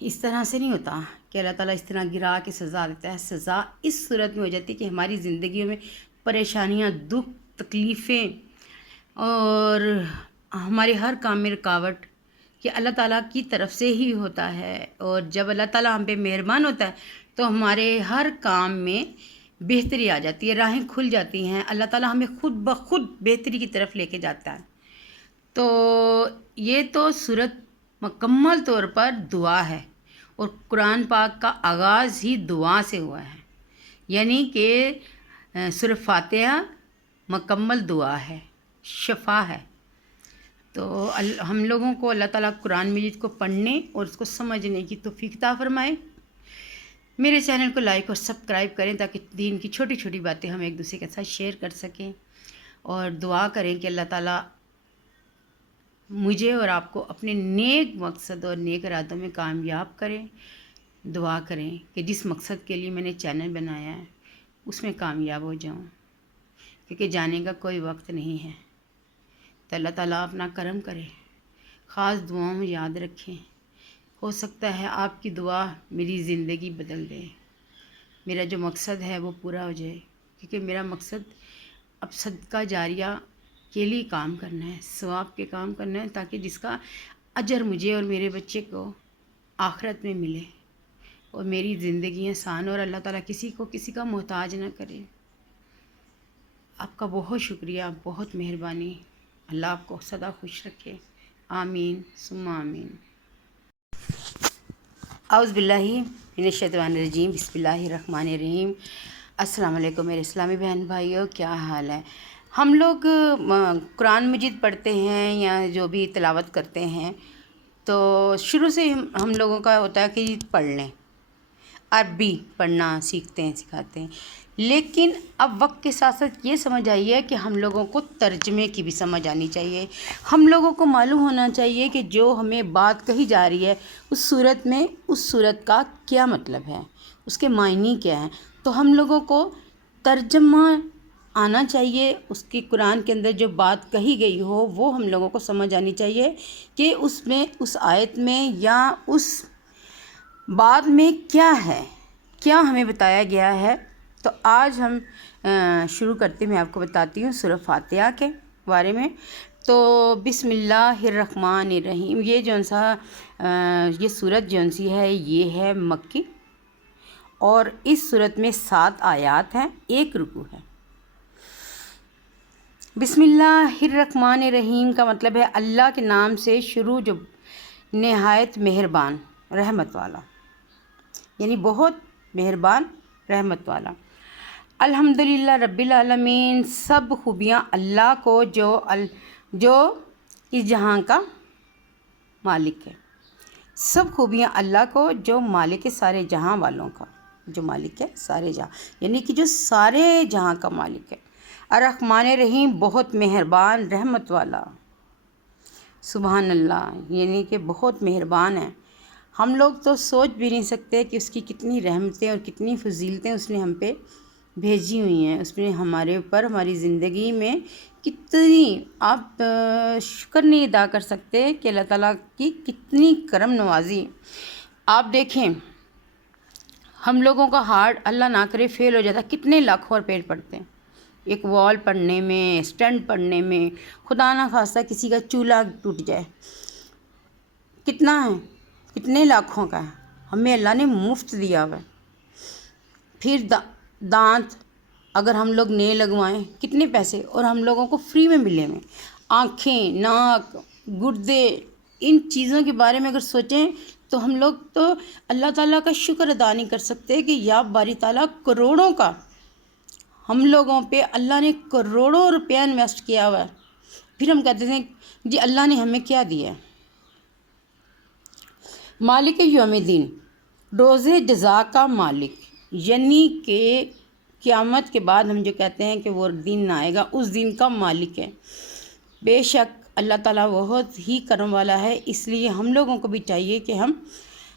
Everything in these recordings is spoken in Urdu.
اس طرح سے نہیں ہوتا کہ اللہ تعالیٰ اس طرح گرا کے سزا دیتا ہے۔ سزا اس صورت میں ہو جاتی ہے کہ ہماری زندگیوں میں پریشانیاں، دکھ، تکلیفیں اور ہمارے ہر کام میں رکاوٹ کہ اللہ تعالیٰ کی طرف سے ہی ہوتا ہے، اور جب اللہ تعالیٰ ہم پہ مہربان ہوتا ہے تو ہمارے ہر کام میں بہتری آ جاتی ہے، راہیں کھل جاتی ہیں، اللہ تعالیٰ ہمیں خود بخود بہتری کی طرف لے کے جاتا ہے۔ تو یہ تو صورت مکمل طور پر دعا ہے، اور قرآن پاک کا آغاز ہی دعا سے ہوا ہے، یعنی کہ سورہ فاتحہ مکمل دعا ہے، شفا ہے۔ تو ہم لوگوں کو اللہ تعالیٰ قرآن مجید کو پڑھنے اور اس کو سمجھنے کی توفیق عطا فرمائے۔ میرے چینل کو لائک اور سبسکرائب کریں تاکہ دین کی چھوٹی چھوٹی باتیں ہم ایک دوسرے کے ساتھ شیئر کر سکیں، اور دعا کریں کہ اللہ تعالیٰ مجھے اور آپ کو اپنے نیک مقصد اور نیک ارادوں میں کامیاب کریں۔ دعا کریں کہ جس مقصد کے لیے میں نے چینل بنایا ہے اس میں کامیاب ہو جاؤں، کیونکہ جانے کا کوئی وقت نہیں ہے۔ تو اللہ تعالیٰ اپنا کرم کرے، خاص دعاؤں میں یاد رکھیں۔ ہو سکتا ہے آپ کی دعا میری زندگی بدل دے، میرا جو مقصد ہے وہ پورا ہو جائے، کیونکہ میرا مقصد اب صدقہ جاریہ کے لیے کام کرنا ہے، ثواب کے کام کرنا ہے، تاکہ جس کا اجر مجھے اور میرے بچے کو آخرت میں ملے، اور میری زندگی آسان، اور اللہ تعالیٰ کسی کو کسی کا محتاج نہ کرے۔ آپ کا بہت شکریہ، بہت مہربانی۔ اللہ آپ کو سدا خوش رکھے، آمین ثم آمین۔ اعوذ باللہ من الشیطان الرجیم، بسم اللہ الرحمن الرحیم۔ السلام علیکم میرے اسلامی بہن بھائیوں، کیا حال ہے؟ ہم لوگ قرآن مجید پڑھتے ہیں یا جو بھی تلاوت کرتے ہیں تو شروع سے ہم لوگوں کا ہوتا ہے کہ پڑھ لیں، عربی پڑھنا سیکھتے ہیں، سکھاتے ہیں، لیکن اب وقت کے ساتھ ساتھ یہ سمجھ آئی ہے کہ ہم لوگوں کو ترجمے کی بھی سمجھ آنی چاہیے۔ ہم لوگوں کو معلوم ہونا چاہیے کہ جو ہمیں بات کہی جا رہی ہے اس صورت میں اس صورت کا کیا مطلب ہے، اس کے معنی کیا ہیں۔ تو ہم لوگوں کو ترجمہ آنا چاہیے، اس کی قرآن کے اندر جو بات کہی گئی ہو وہ ہم لوگوں کو سمجھ آنی چاہیے کہ اس میں، اس آیت میں یا اس بات میں کیا ہے، کیا ہمیں بتایا گیا ہے۔ تو آج ہم شروع کرتے، میں آپ کو بتاتی ہوں سورہ فاتحہ کے بارے میں۔ تو بسم اللہ الرحمن الرحیم، یہ جون سا یہ سورت جون سی ہے یہ ہے مکی، اور اس سورت میں 7 آیات ہیں، 1 رکوع ہے۔ بسم اللہ الرحمن الرحیم کا مطلب ہے اللہ کے نام سے شروع جو نہایت مہربان رحمت والا، یعنی بہت مہربان رحمت والا۔ الحمدللہ رب العالمین، سب خوبیاں اللہ کو جو اس جہاں کا مالک ہے، سب خوبیاں اللہ کو جو مالک ہے سارے جہاں والوں کا، جو مالک ہے سارے جہاں، یعنی کہ جو سارے جہاں کا مالک ہے۔ الرحمن الرحیم، بہت مہربان رحمت والا، سبحان اللہ، یعنی کہ بہت مہربان ہے۔ ہم لوگ تو سوچ بھی نہیں سکتے کہ اس کی کتنی رحمتیں اور کتنی فضیلتیں اس نے ہم پہ بھیجی ہوئی ہیں، اس نے ہمارے اوپر، ہماری زندگی میں کتنی، آپ شکر نہیں ادا کر سکتے کہ اللہ تعالیٰ کی کتنی کرم نوازی۔ آپ دیکھیں ہم لوگوں کا ہارٹ اللہ نہ کرے فیل ہو جاتا، کتنے لاکھوں روپے پڑتے ہیں ایک وال پڑھنے میں، اسٹینڈ پڑھنے میں، خدا نہ خواستہ کسی کا چولہا ٹوٹ جائے، کتنا ہے، کتنے لاکھوں کا ہے، ہمیں اللہ نے مفت دیا ہوا ہے۔ پھر دانت اگر ہم لوگ نئے لگوائیں کتنے پیسے، اور ہم لوگوں کو فری میں ملے ہوئے۔ آنکھیں، ناک، گردے، ان چیزوں کے بارے میں اگر سوچیں تو ہم لوگ تو اللہ تعالیٰ کا شکر ادا نہیں کر سکتے کہ یا باری تعالیٰ کروڑوں کا ہم لوگوں پہ اللہ نے کروڑوں روپیہ انویسٹ کیا ہوا ہے، پھر ہم کہتے ہیں جی اللہ نے ہمیں کیا دیا ہے۔ مالک یوم الدین، روز جزا کا مالک، یعنی کہ قیامت کے بعد ہم جو کہتے ہیں کہ وہ دن آئے گا، اس دن کا مالک ہے۔ بے شک اللہ تعالیٰ بہت ہی کرم والا ہے، اس لیے ہم لوگوں کو بھی چاہیے کہ ہم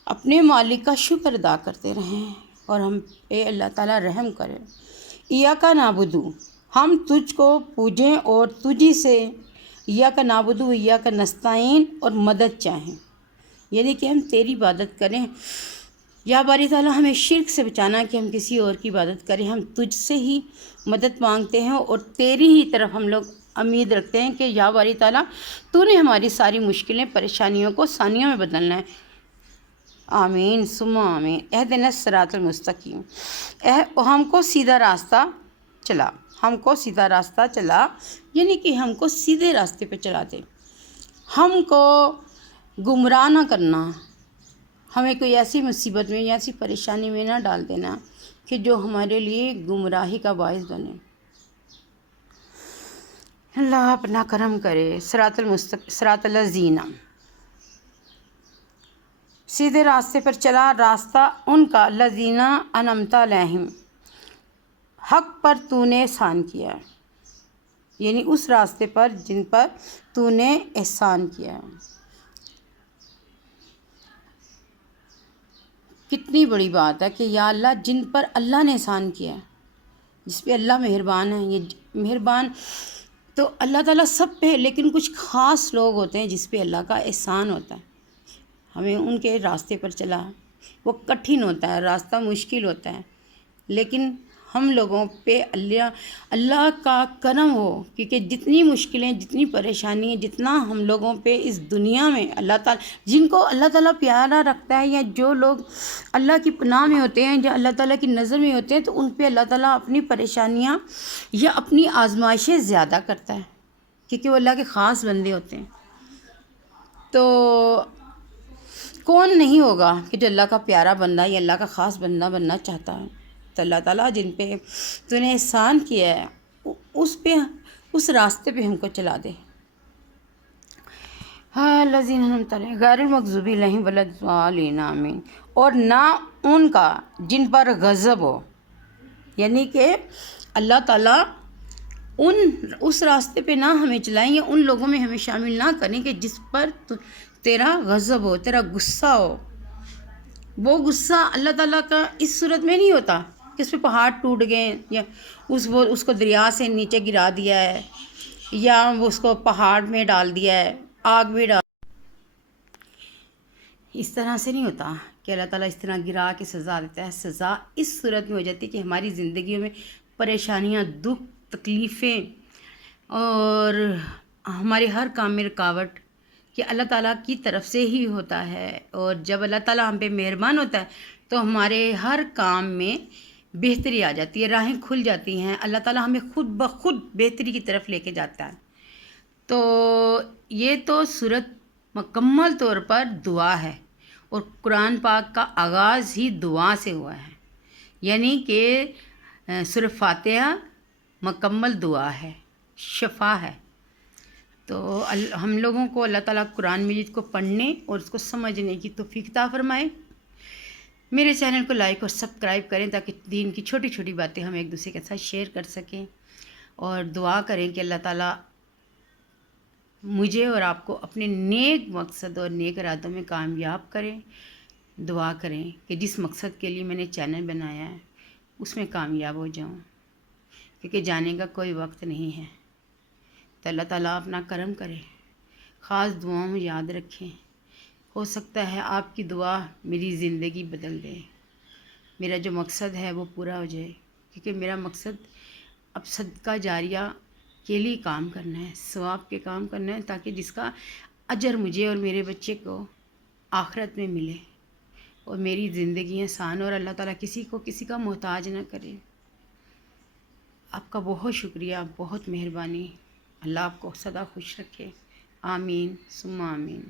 اپنے مالک کا شکر ادا کرتے رہیں اور ہم پہ اللہ تعالیٰ رحم کرے۔ ایاک نعبد، ہم تجھ کو پوجیں اور تجھی سے، ایاک نعبد و ایاک نستعین، اور مدد چاہیں۔ یعنی کہ ہم تیری عبادت کریں. یا باری تعالیٰ ہمیں شرک سے بچانا کہ ہم کسی اور کی عبادت کریں. ہم تجھ سے ہی مدد مانگتے ہیں اور تیری ہی طرف ہم لوگ امید رکھتے ہیں کہ یا باری تعالیٰ تو نے ہماری ساری مشکلیں پریشانیوں کو ثانیوں میں بدلنا ہے. آمین ثم آمین. اہدنا الصراط المستقیم. ہم کو سیدھا راستہ چلا. ہم کو سیدھا راستہ چلا یعنی کہ ہم کو سیدھے راستے پہ چلا دے. ہم کو گمراہ نہ کرنا. ہمیں کوئی ایسی مصیبت میں یا ایسی پریشانی میں نہ ڈال دینا کہ جو ہمارے لیے گمراہی کا باعث بنے. اللہ اپنا کرم کرے. صراط الذین، سیدھے راستے پر چلا. راستہ ان کا الذین انعمت علیہم، حق پر تو نے احسان کیا، یعنی اس راستے پر جن پر تو نے احسان کیا. کتنی بڑی بات ہے کہ یا اللہ جن پر اللہ نے احسان کیا، جس پہ اللہ مہربان ہے. یہ مہربان تو اللہ تعالیٰ سب پہ ہے، لیکن کچھ خاص لوگ ہوتے ہیں جس پہ اللہ کا احسان ہوتا ہے. ہمیں ان کے راستے پر چلا. وہ کٹھن ہوتا ہے، راستہ مشکل ہوتا ہے، لیکن ہم لوگوں پہ اللہ کا کرم ہو، کیونکہ جتنی مشکلیں، جتنی پریشانی، جتنا ہم لوگوں پہ اس دنیا میں اللہ تعالیٰ، جن کو اللہ تعالیٰ پیارا رکھتا ہے یا جو لوگ اللہ کی پناہ میں ہوتے ہیں، جو اللہ تعالیٰ کی نظر میں ہوتے ہیں، تو ان پہ اللہ تعالیٰ اپنی پریشانیاں یا اپنی آزمائشیں زیادہ کرتا ہے، کیونکہ وہ اللہ کے خاص بندے ہوتے ہیں. تو کون نہیں ہوگا کہ جو اللہ کا پیارا بندہ یا اللہ کا خاص بندہ بننا چاہتا ہے. تو اللہ تعالیٰ جن پہ تو نے احسان کیا ہے اس راستے پہ ہم کو چلا دے. ہاں الذین انعمت علیہم غیر المغضوب علیہم ولا الضالین آمین. اور نہ ان کا جن پر غضب ہو، یعنی کہ اللہ تعالیٰ اس راستے پہ نہ ہمیں چلائیں یا ان لوگوں میں ہمیں شامل نہ کریں کہ جس پر تیرا غضب ہو، تیرا غصہ ہو. وہ غصہ اللہ تعالیٰ کا اس صورت میں نہیں ہوتا کہ اس پہ پہاڑ ٹوٹ گئے یا اس کو دریا سے نیچے گرا دیا ہے یا وہ اس کو پہاڑ میں ڈال دیا ہے، آگ میں ڈال. اس طرح سے نہیں ہوتا کہ اللہ تعالیٰ اس طرح گرا کے سزا دیتا ہے. سزا اس صورت میں ہو جاتی ہے کہ ہماری زندگیوں میں پریشانیاں، دکھ، تکلیفیں اور ہمارے ہر کام میں رکاوٹ کہ اللہ تعالیٰ کی طرف سے ہی ہوتا ہے. اور جب اللہ تعالیٰ ہم پہ مہربان ہوتا ہے تو ہمارے ہر کام میں بہتری آ جاتی ہے، راہیں کھل جاتی ہیں. اللہ تعالیٰ ہمیں خود بخود بہتری کی طرف لے کے جاتا ہے. تو یہ تو صورت مکمل طور پر دعا ہے اور قرآن پاک کا آغاز ہی دعا سے ہوا ہے، یعنی کہ سورہ فاتحہ مکمل دعا ہے، شفا ہے. تو ہم لوگوں کو اللہ تعالیٰ قرآن مجید کو پڑھنے اور اس کو سمجھنے کی توفیق عطا فرمائے. میرے چینل کو لائک اور سبسکرائب کریں تاکہ دین کی چھوٹی چھوٹی باتیں ہم ایک دوسرے کے ساتھ شیئر کر سکیں. اور دعا کریں کہ اللہ تعالیٰ مجھے اور آپ کو اپنے نیک مقصد اور نیک ارادوں میں کامیاب کریں. دعا کریں کہ جس مقصد کے لیے میں نے چینل بنایا ہے اس میں کامیاب ہو جاؤں، کیونکہ جانے کا کوئی وقت نہیں ہے. تو اللہ تعالیٰ اپنا کرم کرے. خاص دعاؤں میں یاد رکھیں. ہو سکتا ہے آپ کی دعا میری زندگی بدل دے، میرا جو مقصد ہے وہ پورا ہو جائے. کیونکہ میرا مقصد اب صدقہ جاریہ کے لیے کام کرنا ہے، ثواب کے کام کرنا ہے، تاکہ جس کا اجر مجھے اور میرے بچے کو آخرت میں ملے اور میری زندگی آسان اور اللہ تعالیٰ کسی کا محتاج نہ کرے. آپ کا بہت شکریہ، بہت مہربانی. اللہ آپ کو سدا خوش رکھے. آمین ثم آمین.